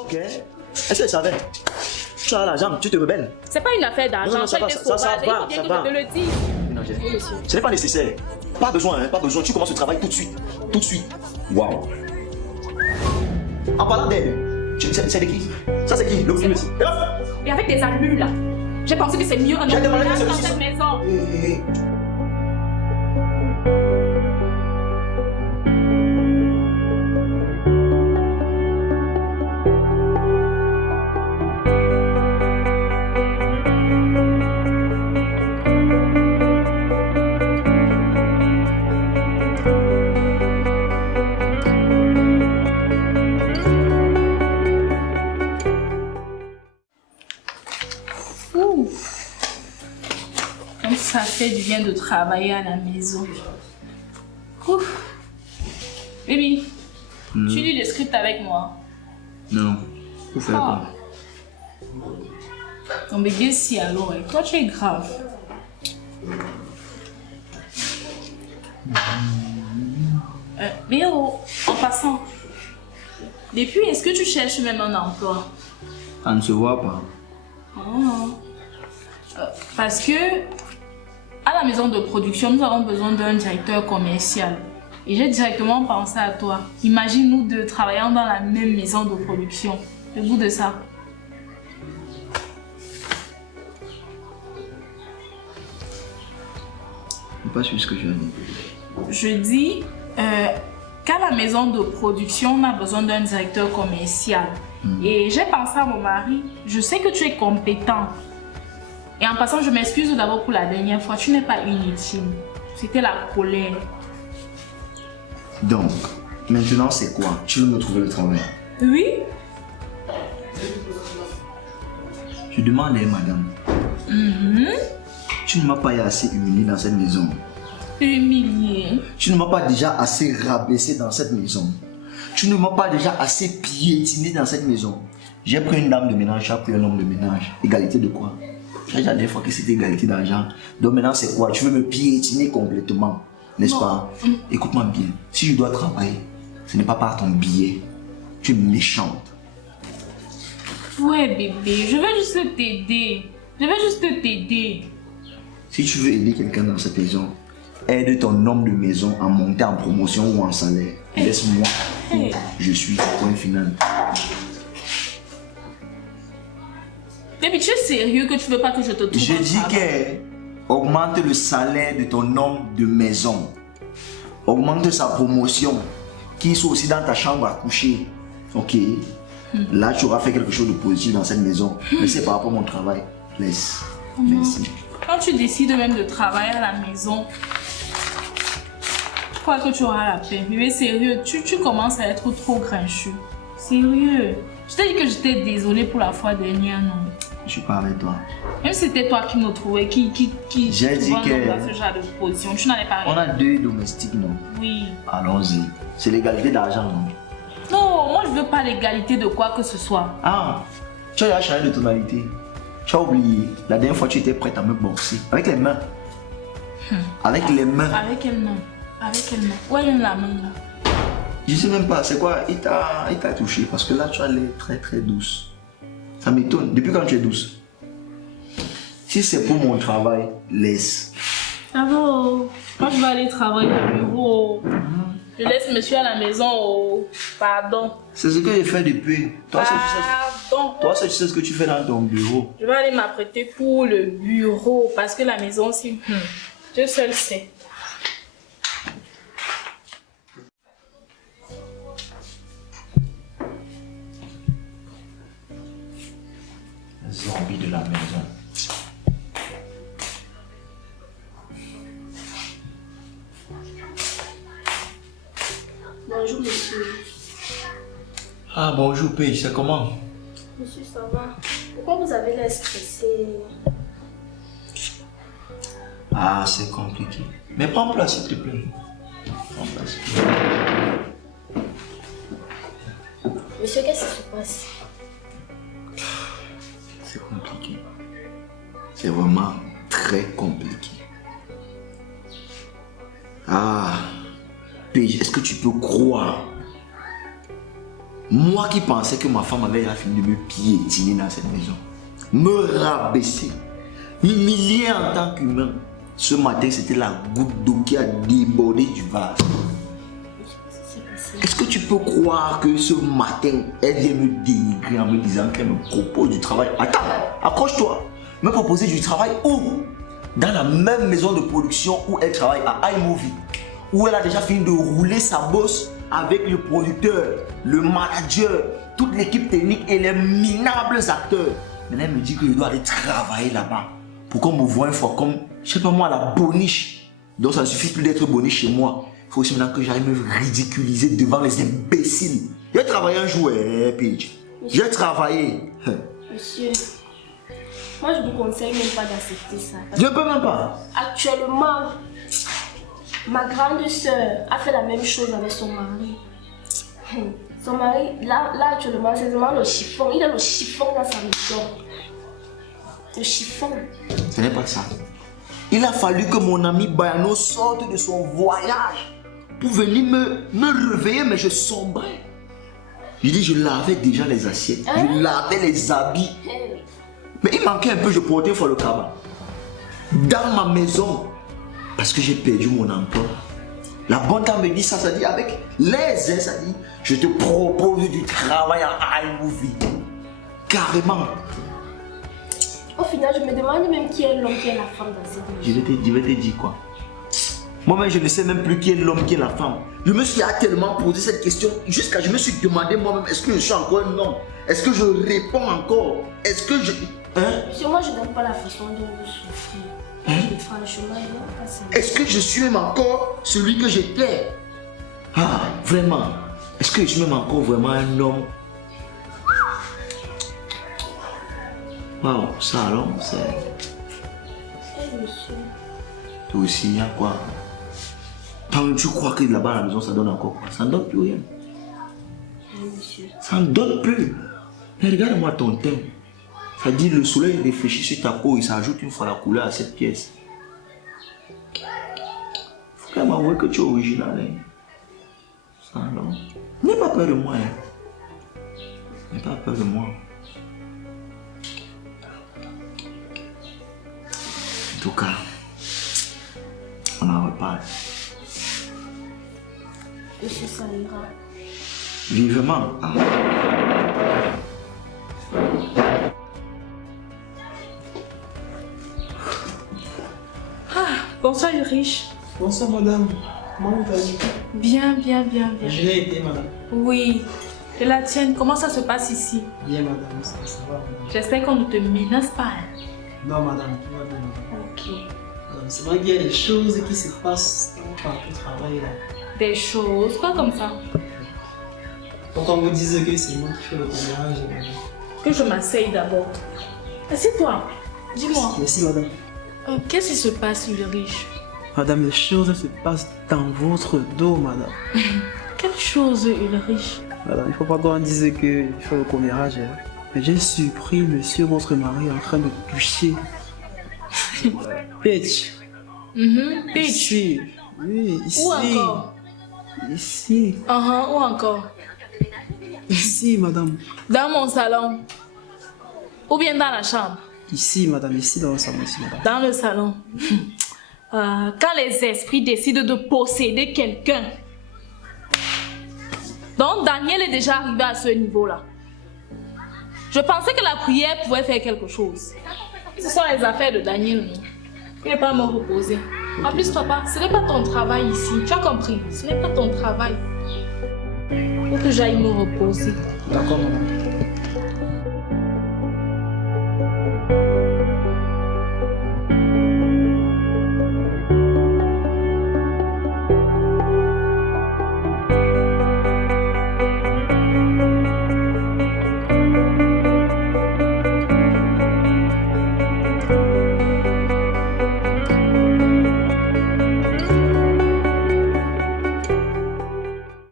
Ok. Est-ce qu'elle savait? Tu as l'argent, tu te rebelles. C'est pas une affaire d'argent, ça va, ça va, il faut bien que je te le dise. Ménagère. Ce n'est pas nécessaire. Pas besoin, hein, pas besoin. Tu commences le travail tout de suite. Tout de suite. Waouh. En parlant d'elle, c'est de qui? Ça c'est qui? Le film ici. Et avec des allures là, j'ai pensé que c'est mieux un J'ai demandé que homme c'est dans aussi cette ça. maison. Comme ça fait du bien de travailler à la maison. Ouf. Baby, tu lis le script avec moi. Non. Vous faites quoi? Ton bébé si alors, et toi tu es grave. Mais oh, en passant, depuis est-ce que tu cherches même un emploi? Ça ne se voit pas. Oh. Parce que à la maison de production, nous avons besoin d'un directeur commercial. Et j'ai directement pensé à toi. Imagine nous deux travaillant dans la même maison de production. Le goût de ça. Je ne sais pas ce que je dis. Je dis qu'à la maison de production, on a besoin d'un directeur commercial. Et j'ai pensé à mon mari. Je sais que tu es compétent. Et en passant, je m'excuse d'abord pour la dernière fois. Tu n'es pas inutile. C'était la colère. Donc, maintenant c'est quoi? Tu veux me trouver le travail? Oui? Je demande à madame. Tu ne m'as pas assez humilié dans cette maison. Humilié. Tu ne m'as pas déjà assez rabaissé dans cette maison. Tu ne m'as pas déjà assez piétiné dans cette maison. J'ai pris une dame de ménage, j'ai pris un homme de ménage. Égalité de quoi? J'ai déjà des fois que c'était égalité d'argent. Donc maintenant c'est quoi? Tu veux me piétiner complètement, n'est-ce pas? Écoute-moi bien. Si je dois travailler, ce n'est pas par ton billet. Tu es méchante. Ouais bébé, je veux juste t'aider. Je veux juste t'aider. Si tu veux aider quelqu'un dans cette maison, aide ton homme de maison à monter en promotion ou en salaire. Laisse-moi où je suis, point final. Bébé, tu es sérieux que tu veux pas que je te trouve? Je dis que augmente le salaire de ton homme de maison. Augmente sa promotion. Qu'il soit aussi dans ta chambre à coucher. Ok? Là, tu auras fait quelque chose de positif dans cette maison. Mais c'est par rapport à mon travail. Laisse. Merci. Quand tu décides même de travailler à la maison, je crois que tu auras la paix. Bébé, sérieux, tu commences à être trop grincheux. Sérieux. Je t'ai dit que j'étais désolée pour la fois dernière, non? Je suis pas avec toi. Même si c'était toi qui me trouvais, qui j'ai dit que dans ce genre de position, tu n'allais pas rien. On a deux domestiques, non? Oui. Allons-y. C'est l'égalité d'argent, non? Non, moi je veux pas l'égalité de quoi que ce soit. Ah, tu as changé de tonalité. Tu as oublié. La dernière fois, tu étais prête à me boxer. Avec les mains. Avec les mains. Avec quelle main? Avec quelle main? Où est la main là? Je sais même pas, c'est quoi? Il t'a touché parce que là, tu as l'air très très douce. Ça m'étonne. Depuis quand tu es douce? Si c'est pour mon travail, laisse. Ça va. Moi je vais aller travailler au bureau. Je laisse monsieur à la maison. Oh. Pardon. C'est ce que j'ai fait depuis. Toi, Pardon. Toi, tu sais ce que tu fais dans ton bureau. Je vais aller m'apprêter pour le bureau parce que la maison aussi, Dieu seul sait. Zombie de la maison. Bonjour monsieur. Ah bonjour Paige, c'est comment? Monsieur, ça va? Pourquoi vous avez l'air stressé? Ah, c'est compliqué. Mais prends place s'il te plaît. Prends place. Monsieur, qu'est-ce qui se passe? C'est compliqué. C'est vraiment très compliqué. Ah, Paige, est-ce que tu peux croire Moi qui pensais que ma femme avait fini de me piétiner dans cette maison, me rabaisser, m'humilier en tant qu'humain. Ce matin, c'était la goutte d'eau qui a débordé du vase. Est-ce que tu peux croire que ce matin, elle vient me dénigrer en me disant qu'elle me propose du travail? Attends, accroche-toi. Me proposer du travail où? Dans la même maison de production où elle travaille à iMovie, où elle a déjà fini de rouler sa bosse avec le producteur, le manager, toute l'équipe technique et les minables acteurs. Maintenant, elle me dit que je dois aller travailler là-bas pour qu'on me voie une fois comme, je sais pas moi, la boniche. Donc ça ne suffit plus d'être boniche chez moi. Il faut aussi maintenant que j'aille me ridiculiser devant les imbéciles. J'ai travaillé un jour, Paige. J'ai travaillé. Monsieur, moi je vous conseille même pas d'accepter ça. Je ne peux même pas. Actuellement, ma grande soeur a fait la même chose avec son mari. Son mari, là actuellement, c'est vraiment le chiffon. Il a le chiffon dans sa maison. Le chiffon. Ce n'est pas ça. Il a fallu que mon ami Bayano sorte de son voyage pour venir me réveiller, mais je sombrais. Je dis, je lavais déjà les assiettes, je lavais les habits. Mais il manquait un peu, je portais pour le cabas. Dans ma maison, parce que j'ai perdu mon emploi. La bonne dame me dit ça, ça dit avec les ailes, ça dit, je te propose du travail à iMovie. Carrément. Au final, je me demande même qui est l'homme, qui est la femme dans cette maison. Je vais te dire quoi. Moi-même, je ne sais même plus qui est l'homme, qui est la femme. Je me suis tellement posé cette question jusqu'à je me suis demandé moi-même, est-ce que je suis encore un homme? Est-ce que je réponds encore? Est-ce que je... Monsieur, moi, je n'aime pas la façon dont vous souffrez. Franchement, non, pas ça. Est-ce que je suis même encore celui que j'étais? Ah, vraiment. Est-ce que je suis même encore vraiment un homme? Waouh, ça alors, c'est... Monsieur. Toi aussi, il y a quoi? Tu crois que là-bas à la maison, ça donne encore quoi? Ça ne donne plus rien. Monsieur. Ça ne donne plus. Mais regarde-moi ton teint. Ça dit le soleil réfléchit sur ta peau et ça ajoute une fois la couleur à cette pièce. Faut quand même avouer que tu es original. Hein? Ça non. N'aie pas peur de moi. Hein? N'aie pas peur de moi. En tout cas, on en reparle. Monsieur, ça ira. Vivement. Ah. Bonsoir Ulrich. Bonsoir madame, comment vous allez? Bien, bien, bien, bien. Je l'ai été madame. Oui. Et la tienne, comment ça se passe ici? Bien madame, ça va madame. J'espère qu'on ne te menace pas. Hein? Non madame, tout va bien madame. Ok. Madame, c'est vrai qu'il y a des choses qui se passent dans le travail là. Des choses, quoi comme ça? Pourquoi on vous disait que c'est moi qui fais le commérage madame? Que je m'asseye d'abord. Assieds-toi. Dis-moi. Merci madame. Qu'est-ce qui se passe, Ulrich? Madame, les choses se passent dans votre dos madame. Quelle chose, Ulrich? Madame, il ne faut pas qu'on dise qu'il faut le commérage. Hein. Mais j'ai surpris monsieur votre mari en train de toucher. Peach. Peach. Ici. Oui, ici. Où encore? Ici. Où encore? Ici, madame. Dans mon salon. Ou bien dans la chambre? Ici, madame. Ici, dans le salon, ici, madame. Dans le salon. Quand les esprits décident de posséder quelqu'un. Donc, Daniel est déjà arrivé à ce niveau-là. Je pensais que la prière pouvait faire quelque chose. Ce sont les affaires de Daniel, non? Il n'est pas à me reposer. En plus, papa, ce n'est pas ton travail ici. Tu as compris? Ce n'est pas ton travail. Il faut que j'aille me reposer. D'accord, madame.